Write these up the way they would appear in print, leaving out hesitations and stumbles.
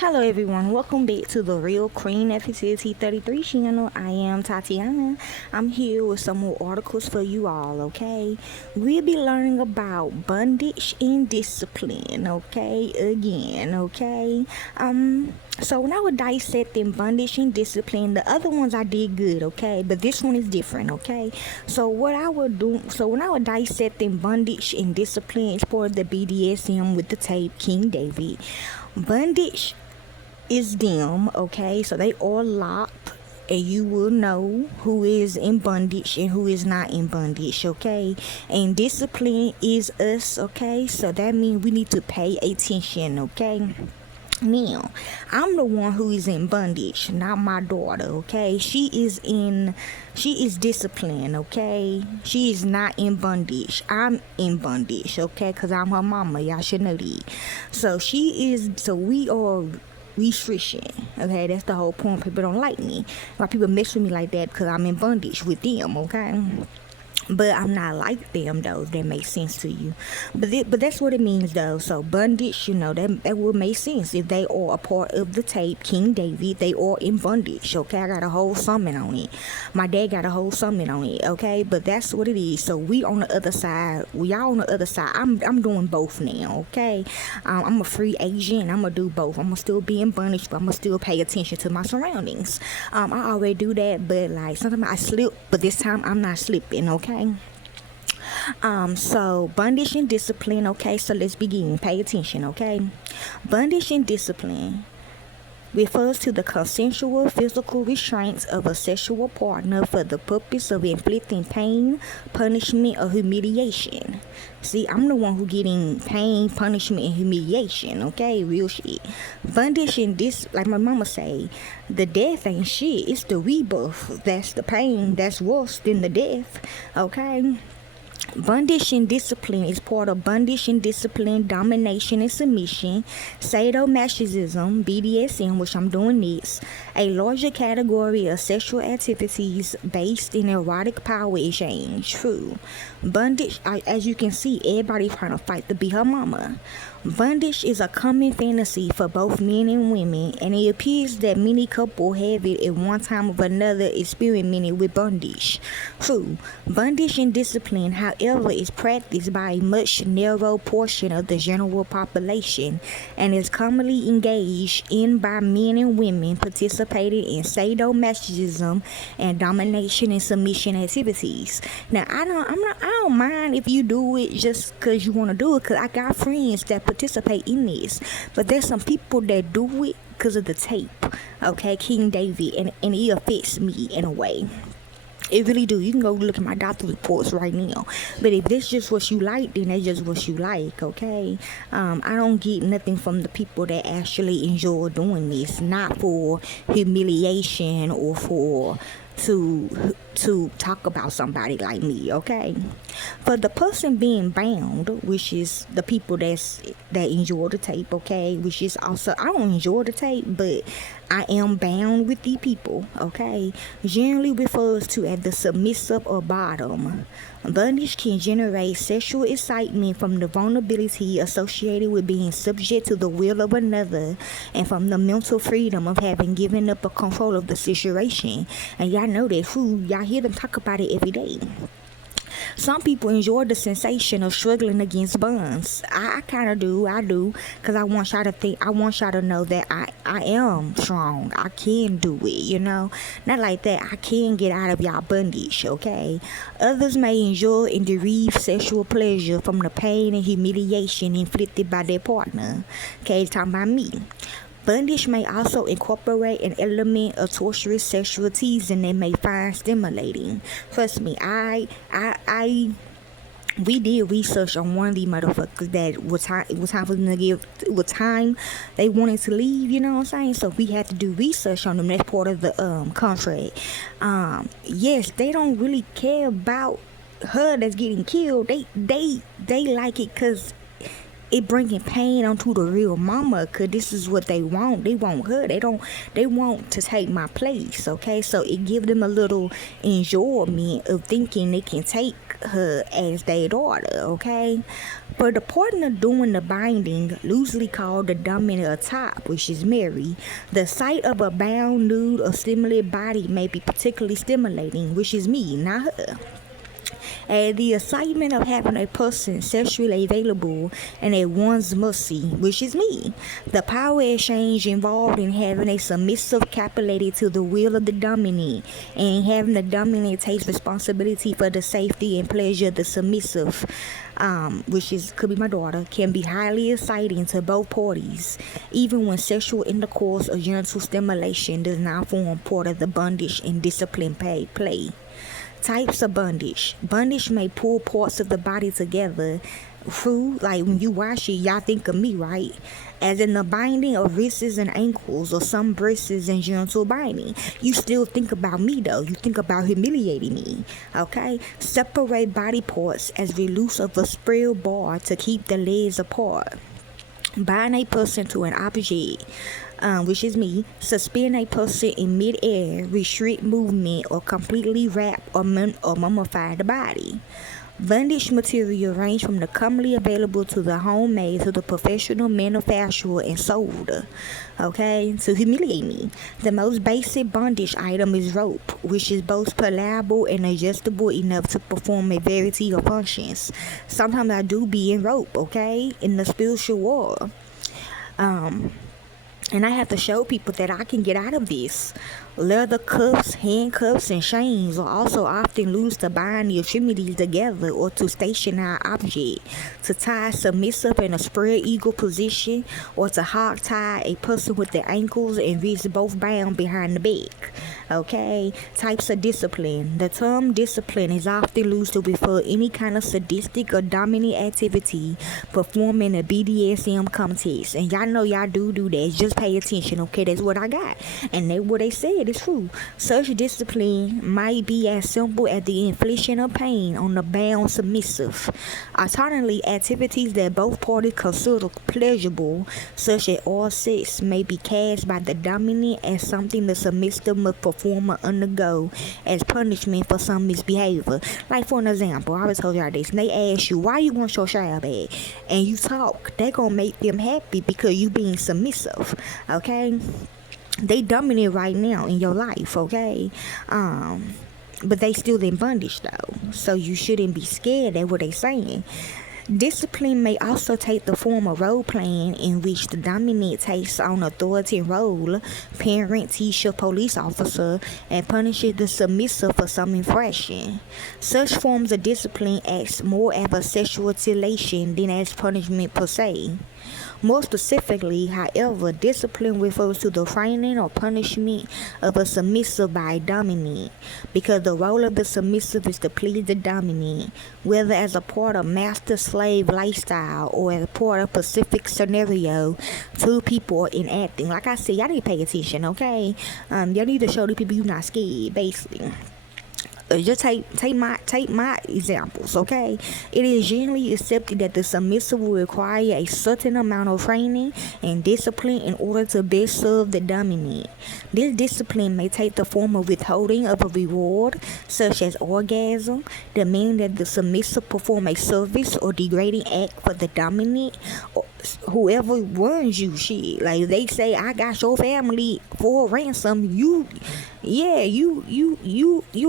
Hello everyone, welcome back to the Real Cream Nefertiti 33 channel. I am Tatiana. I'm here with some more articles for you all, okay? We'll be learning about bondage and discipline, okay? Again, okay? So when I was dissecting bondage and discipline, the other ones I did good, okay? But this one is different, okay? So when I was dissecting bondage and discipline, it's part of the BDSM with the tape King David. Bondage is them, okay? So they are locked, and you will know who is in bondage and who is not in bondage, okay? And discipline is us, okay? So that means we need to pay attention, okay? Now, I'm the one who is in bondage, not my daughter, okay? She is disciplined, okay? She is not in bondage. I'm in bondage, okay? Because I'm her mama. Y'all should know that. So we are restriction, okay? That's the whole point. People don't like me. Why people mess with me like that? Because I'm in bondage with them, okay? But I'm not like them, though, if that makes sense to you. But that's what it means, though. So bondage, that would make sense. If they are a part of the tape, King David, they are in bondage, okay? I got a whole sermon on it. My dad got a whole sermon on it, okay? But that's what it is. So we on the other side. Y'all on the other side. I'm doing both now, okay? I'm a free agent. I'm going to do both. I'm going to still be in bondage, but I'm going to still pay attention to my surroundings. I already do that, but, like, sometimes I slip, but this time I'm not slipping, okay? So bondage and discipline, okay? So let's begin. Pay attention, okay? Bondage and discipline refers to the consensual physical restraints of a sexual partner for the purpose of inflicting pain, punishment, or humiliation. See, I'm the one who getting pain, punishment, and humiliation, okay? Real shit. Bondage and like my mama say, the death ain't shit. It's the rebirth. That's the pain. That's worse than the death, okay? Bondage and discipline is part of bondage and discipline, domination and submission, sadomasochism, BDSM, which I'm doing next, a larger category of sexual activities based in erotic power exchange. True. Bondage, as you can see, everybody trying to fight to be her mama. Bondage is a common fantasy for both men and women, and it appears that many couples have it at one time or another experimenting with bondage. True. Bondage and discipline, however, is practiced by a much narrow portion of the general population and is commonly engaged in by men and women participating in sadomasochism and domination and submission activities. Now, I don't mind if you do it just because you want to do it, because I got friends that participate in this, but there's some people that do it because of the tape, okay? King David, and it affects me in a way. It really do. You can go look at my doctor reports right now. But if that's just what you like, then that's just what you like, okay? I don't get nothing from the people that actually enjoy doing this. Not for humiliation or for to talk about somebody like me, okay? For the person being bound, which is the people that enjoy the tape, okay? Which is also, I don't enjoy the tape, but I am bound with the people, okay? Generally refers to as the submissive or bottom. Bondage can generate sexual excitement from the vulnerability associated with being subject to the will of another and from the mental freedom of having given up a control of the situation. And y'all know that, y'all hear them talk about it every day. Some people enjoy the sensation of struggling against bonds. I kind of do. I do. Because I want y'all to know that I am strong. I can do it, Not like that. I can get out of y'all bondage, okay? Others may enjoy and derive sexual pleasure from the pain and humiliation inflicted by their partner. Okay, talking about me. Bondage may also incorporate an element of torturous sexual teasing they may find stimulating. Trust me, we did research on one of these motherfuckers that it was time for them to give, it was time they wanted to leave, you know what I'm saying? So we had to do research on them. That's part of the contract. Yes, they don't really care about her that's getting killed. They like it because it bringing pain onto the real mama, because this is what they want. They want her. They want to take my place, okay? So it give them a little enjoyment of thinking they can take her as their daughter, okay? For the partner doing the binding, loosely called the dominant or top, which is Mary, the sight of a bound, nude, or stimulated body may be particularly stimulating, which is me, not her. And the excitement of having a person sexually available and at one's mercy, which is me. The power exchange involved in having a submissive capitulated to the will of the dominant, and having the dominant take responsibility for the safety and pleasure of the submissive, which could be my daughter, can be highly exciting to both parties, even when sexual intercourse or genital stimulation does not form part of the bondage and discipline play. Types of bondage. Bondage may pull parts of the body together through, like when you watch it, y'all think of me, right? As in the binding of wrists and ankles, or some breasts and genital binding. You still think about me though. You think about humiliating me, okay? Separate body parts as release of a spread bar to keep the legs apart. Bind a person to an object, which is me. Suspend a person in mid-air, restrict movement, or completely wrap or mummify the body. Bondage material range from the commonly available to the homemade to the professional manufacturer and sold, okay, to humiliate me. The most basic bondage item is rope, which is both pliable and adjustable enough to perform a variety of functions. Sometimes I do be in rope, okay, in the spiritual world. And I have to show people that I can get out of this. Leather cuffs, handcuffs, and chains are also often used to bind the extremities together or to stationary object, to tie submissive in a spread eagle position, or to hog tie a person with the ankles and wrists both bound behind the back. Okay, types of discipline. The term discipline is often used to refer any kind of sadistic or dominant activity performed in a BDSM context. And y'all know y'all do that. Just pay attention, okay? That's what I got. And that's what they said. It's true. Such discipline might be as simple as the infliction of pain on the bound submissive. Alternatively, activities that both parties consider pleasurable, such as oral sex, may be cast by the dominant as something the submissive must perform or undergo as punishment for some misbehavior. Like, for an example, I always told y'all this, and they ask you, why you want your child back? And you talk, they gonna make them happy because you being submissive, okay? They dominant right now in your life, okay? But they still in bondage though, so you shouldn't be scared. That's what they saying. Discipline may also take the form of role playing, in which the dominant takes on authority role, parent, teacher, police officer, and punishes the submissive for some infraction. Such forms of discipline acts more as a sexual titillation than as punishment per se. More specifically, however, discipline refers to the training or punishment of a submissive by a dominant, because the role of the submissive is to please the dominant, whether as a part of master-slave lifestyle or as a part of specific scenario. Two people are enacting. Like I said, y'all need to pay attention, okay? Y'all need to show the people you're not scared, basically. Just take my examples, okay? It is generally accepted that the submissive will require a certain amount of training and discipline in order to best serve the dominant. This discipline may take the form of withholding of a reward, such as orgasm, demanding that the submissive perform a service or degrading act for the dominant, or whoever runs you. Shit, like they say, I got your family for ransom. You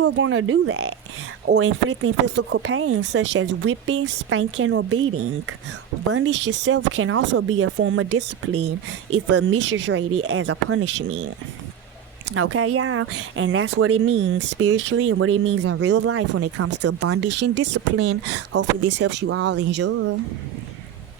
are gonna do that, or inflicting physical pain such as whipping, spanking, or beating. Bondage itself can also be a form of discipline if administrated as a punishment. Okay, y'all, and that's what it means spiritually and what it means in real life when it comes to bondage and discipline. Hopefully this helps you all. Enjoy.